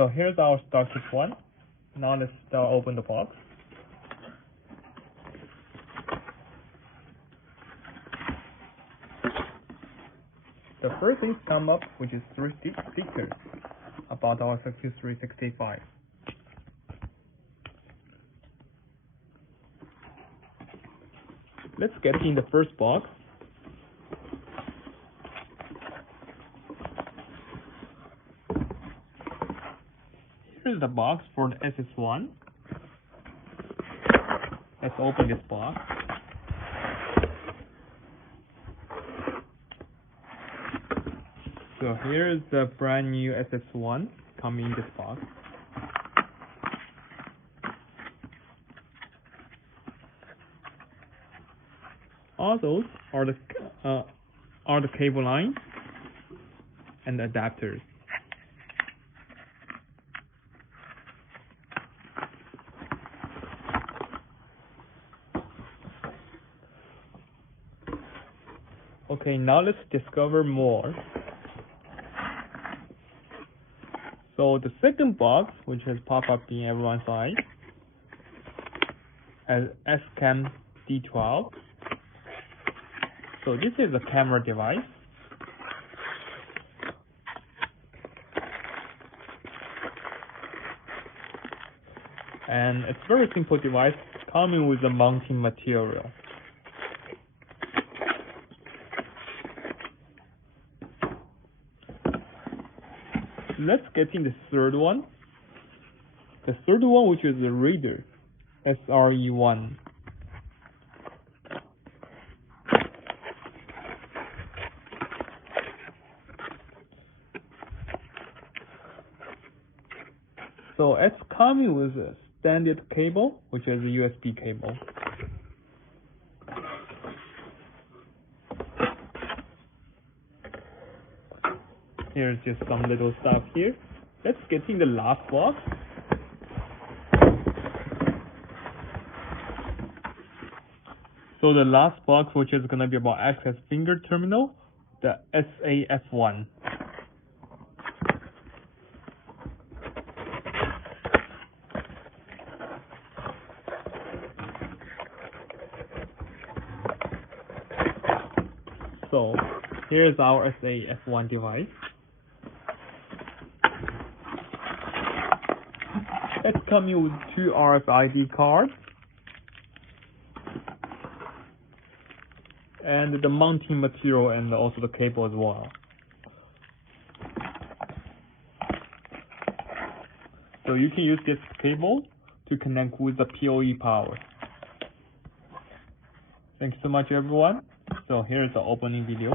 So here's our StartKit-1. Now let's open the box. The first thing come up, which is 3 stickers about our Secu365. Let's get in the first box. Here's the box for the SS1. Let's open this box. So here is the brand new SS1 coming in this box. All those are the cable lines and adapters. Okay, now let's discover more. So the second box, which has popped up in everyone's eye, as SCAM-D12. So this is a camera device. And it's a very simple device coming with a mounting material. Let's get in the third one. The third one, which is the reader, SRE1. So it's coming with a standard cable, which is a USB cable. Here's just some little stuff here. Let's get in the last box. So the last box, which is going to be about access finger terminal, the SAF1. So here's our SAF1 device. It's coming with 2 RFID cards and the mounting material and also the cable as well. So you can use this cable to connect with the PoE power. Thanks so much everyone. So here's the opening video.